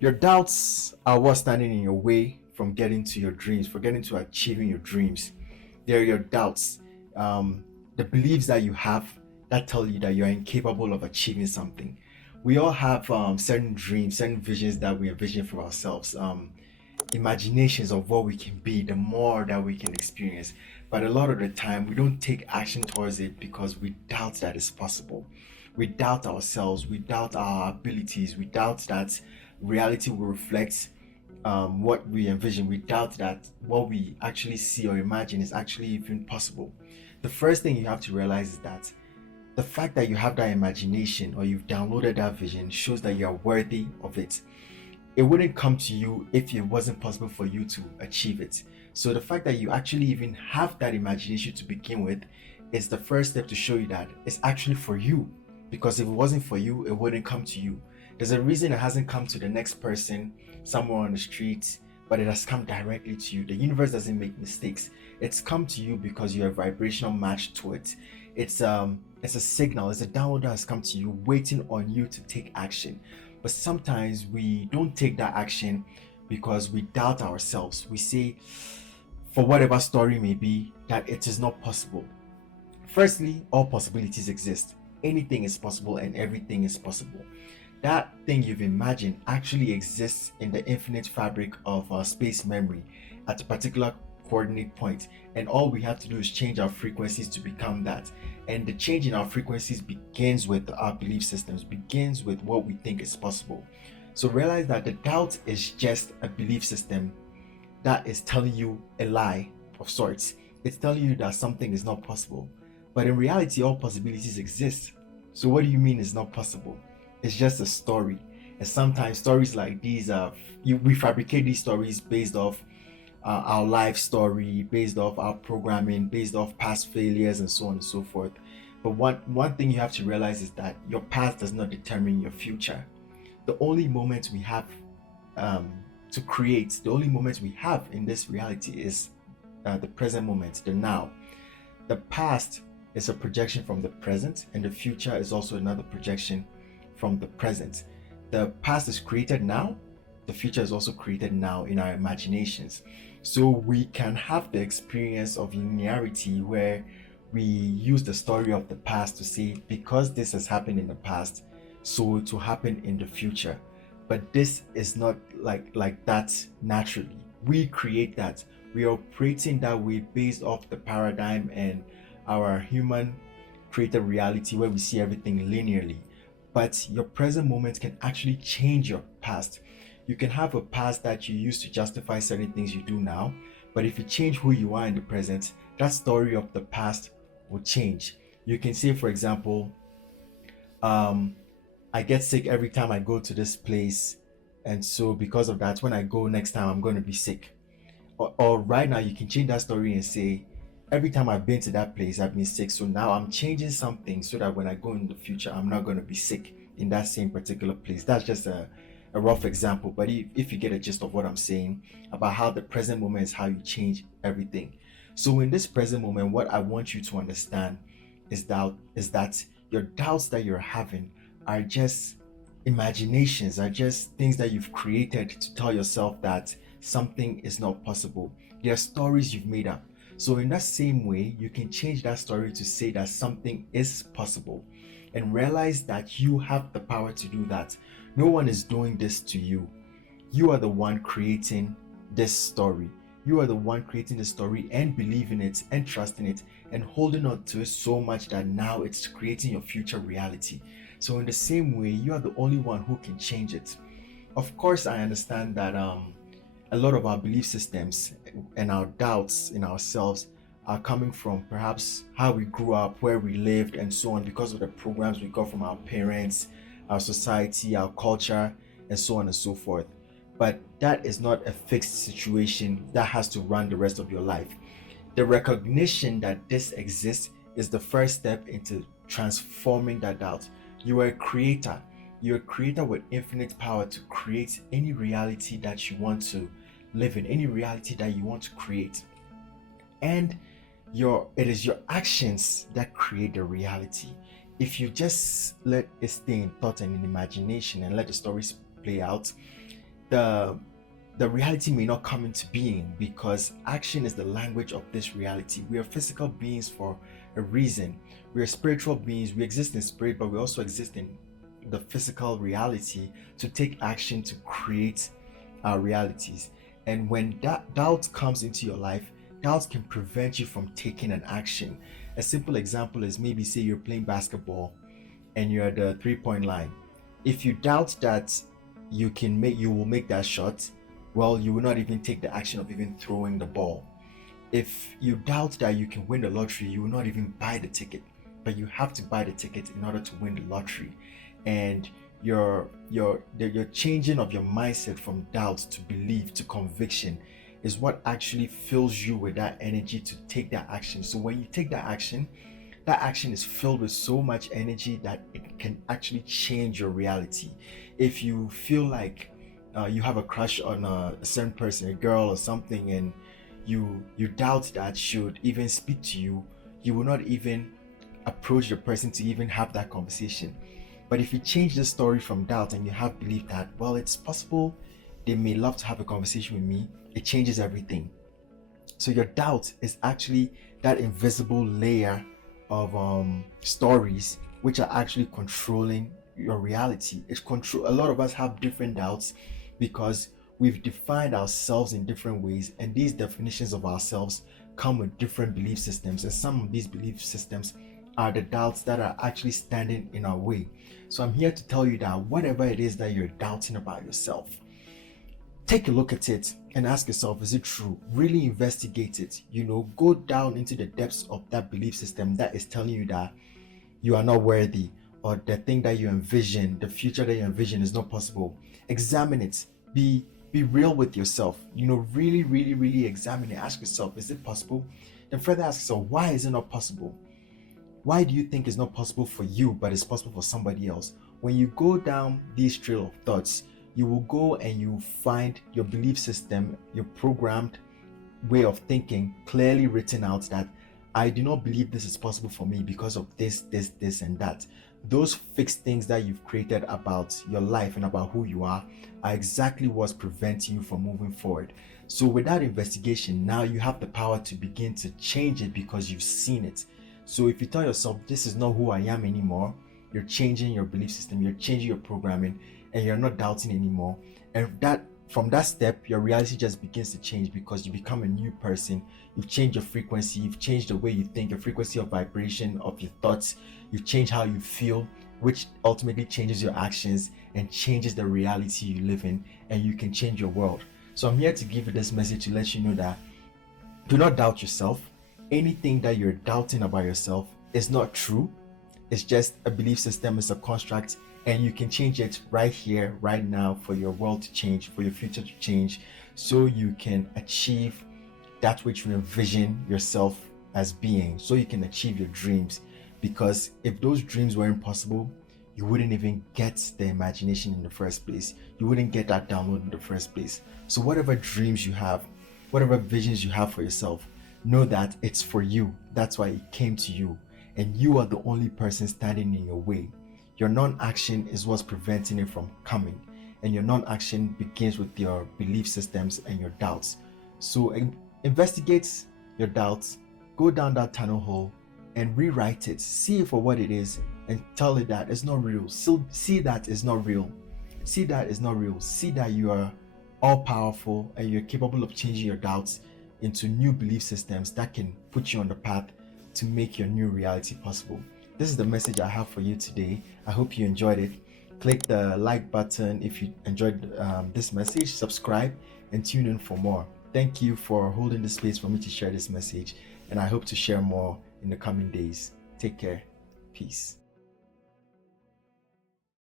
Your doubts are what's standing in your way from getting to your dreams, for getting to achieving your dreams. They're your doubts, the beliefs that you have that tell you that you're incapable of achieving something. We all have certain dreams, certain visions that we envision for ourselves, imaginations of what we can be, the more that we can experience. But a lot of the time, we don't take action towards it because we doubt that it's possible. We doubt ourselves, we doubt our abilities, we doubt that reality will reflect what we envision. We doubt that what we actually see or imagine is actually even possible. The first thing you have to realize is that the fact that you have that imagination or you've downloaded that vision shows that you're worthy of it. It wouldn't come to you if it wasn't possible for you to achieve it. So the fact that you actually even have that imagination to begin with is the first step to show you that it's actually for you. Because if it wasn't for you, it wouldn't come to you. There's a reason it hasn't come to the next person somewhere on the street, but it has come directly to you. The universe doesn't make mistakes. It's come to you because you're a vibrational match to it. It's a signal, it's a download that has come to you, waiting on you to take action. But sometimes we don't take that action because we doubt ourselves. We say, for whatever story may be, that it is not possible. Firstly, all possibilities exist. Anything is possible and everything is possible. That thing you've imagined actually exists in the infinite fabric of space memory at a particular coordinate point, and all we have to do is change our frequencies to become that. And the change in our frequencies begins with our belief systems, begins with what we think is possible. So realize that the doubt is just a belief system that is telling you a lie of sorts. It's telling you that something is not possible. But in reality, all possibilities exist. So what do you mean it's not possible? It's just a story. And sometimes stories like these we fabricate these stories based off our life story, based off our programming, based off past failures, and so on and so forth. But one thing you have to realize is that your past does not determine your future. The only moment we have to create, the only moment we have in this reality is the present moment, the now. The past is a projection from the present, and the future is also another projection from the present. The past is created now, the future is also created now in our imaginations. So we can have the experience of linearity where we use the story of the past to say, because this has happened in the past, so it will happen in the future. But this is not like that naturally. We create that. We are operating that way based off the paradigm and our human created reality where we see everything linearly. But your present moment can actually change your past. You can have a past that you use to justify certain things you do now, but if you change who you are in the present, that story of the past will change. You can say, for example, I get sick every time I go to this place, and so because of that, when I go next time, I'm going to be sick. Or right now, you can change that story and say, every time I've been to that place, I've been sick. So now I'm changing something so that when I go in the future, I'm not going to be sick in that same particular place. That's just a rough example. But if you get a gist of what I'm saying about how the present moment is how you change everything. So in this present moment, what I want you to understand is that your doubts that you're having are just imaginations, are just things that you've created to tell yourself that something is not possible. They are stories you've made up. So, in that same way, you can change that story to say that something is possible and realize that you have the power to do that. No one is doing this to you. You are the one creating this story. You are the one creating the story and believing it and trusting it and holding on to it so much that now it's creating your future reality. So, in the same way, you are the only one who can change it. Of course, I understand that a lot of our belief systems and our doubts in ourselves are coming from perhaps how we grew up, where we lived, and so on, because of the programs we got from our parents, our society, our culture, and so on and so forth. But that is not a fixed situation that has to run the rest of your life. The recognition that this exists is the first step into transforming that doubt. You are a creator. You're a creator with infinite power to create any reality that you want to live in, any reality that you want to create. And it is your actions that create the reality. If you just let it stay in thought and in imagination and let the stories play out, the the reality may not come into being, because action is the language of this reality. We are physical beings for a reason. We are spiritual beings. We exist in spirit, but we also exist in the physical reality to take action to create our realities. And when that doubt comes into your life, doubt can prevent you from taking an action. A simple example is, maybe say you're playing basketball and you're at the 3 point line. If you doubt that you will make that shot, well, you will not even take the action of even throwing the ball. If you doubt that you can win the lottery, you will not even buy the ticket. But you have to buy the ticket in order to win the lottery. And your changing of your mindset from doubt to belief to conviction is what actually fills you with that energy to take that action. So when you take that action is filled with so much energy that it can actually change your reality. If you feel like you have a crush on a certain person, a girl or something, and you doubt that should even speak to you, you will not even approach the person to even have that conversation. But if you change the story from doubt and you have belief that, well, it's possible they may love to have a conversation with me, it changes everything. So your doubt is actually that invisible layer of stories which are actually controlling your reality. It's control. A lot of us have different doubts because we've defined ourselves in different ways, and these definitions of ourselves come with different belief systems, and some of these belief systems are the doubts that are actually standing in our way. So I'm here to tell you that whatever it is that you're doubting about yourself, take a look at it and ask yourself, is it true? Really investigate it. Go down into the depths of that belief system that is telling you that you are not worthy, or the thing that you envision, the future that you envision, is not possible. Examine it. Be real with yourself. Really, really, really examine it. Ask yourself, is it possible? Then further ask yourself, why is it not possible? Why do you think it's not possible for you, but it's possible for somebody else? When you go down this trail of thoughts, you will go and you find your belief system, your programmed way of thinking clearly written out, that I do not believe this is possible for me because of this, and that. Those fixed things that you've created about your life and about who you are exactly what's preventing you from moving forward. So with that investigation, now you have the power to begin to change it because you've seen it. So if you tell yourself, this is not who I am anymore, you're changing your belief system, you're changing your programming, and you're not doubting anymore. And from that step, your reality just begins to change because you become a new person. You've changed your frequency, you've changed the way you think, your frequency of vibration of your thoughts. You've changed how you feel, which ultimately changes your actions and changes the reality you live in, and you can change your world. So I'm here to give you this message to let you know that do not doubt yourself. Anything that you're doubting about yourself is not true. It's just a belief system, it's a construct, and you can change it right here, right now, for your world to change, for your future to change, so you can achieve that which you envision yourself as being, so you can achieve your dreams. Because if those dreams were impossible, you wouldn't even get the imagination in the first place. You wouldn't get that download in the first place. So whatever dreams you have, whatever visions you have for yourself, know that it's for you. That's why it came to you. And you are the only person standing in your way. Your non-action is what's preventing it from coming. And your non-action begins with your belief systems and your doubts. So investigate your doubts, go down that tunnel hole and rewrite it. See it for what it is and tell it that it's not real. So see that it's not real. See that it's not real. See that you are all powerful and you're capable of changing your doubts into new belief systems that can put you on the path to make your new reality possible. This is the message I have for you today. I hope you enjoyed it. Click the like button if you enjoyed this message, subscribe, and tune in for more. Thank you for holding the space for me to share this message, and I hope to share more in the coming days. Take care. Peace.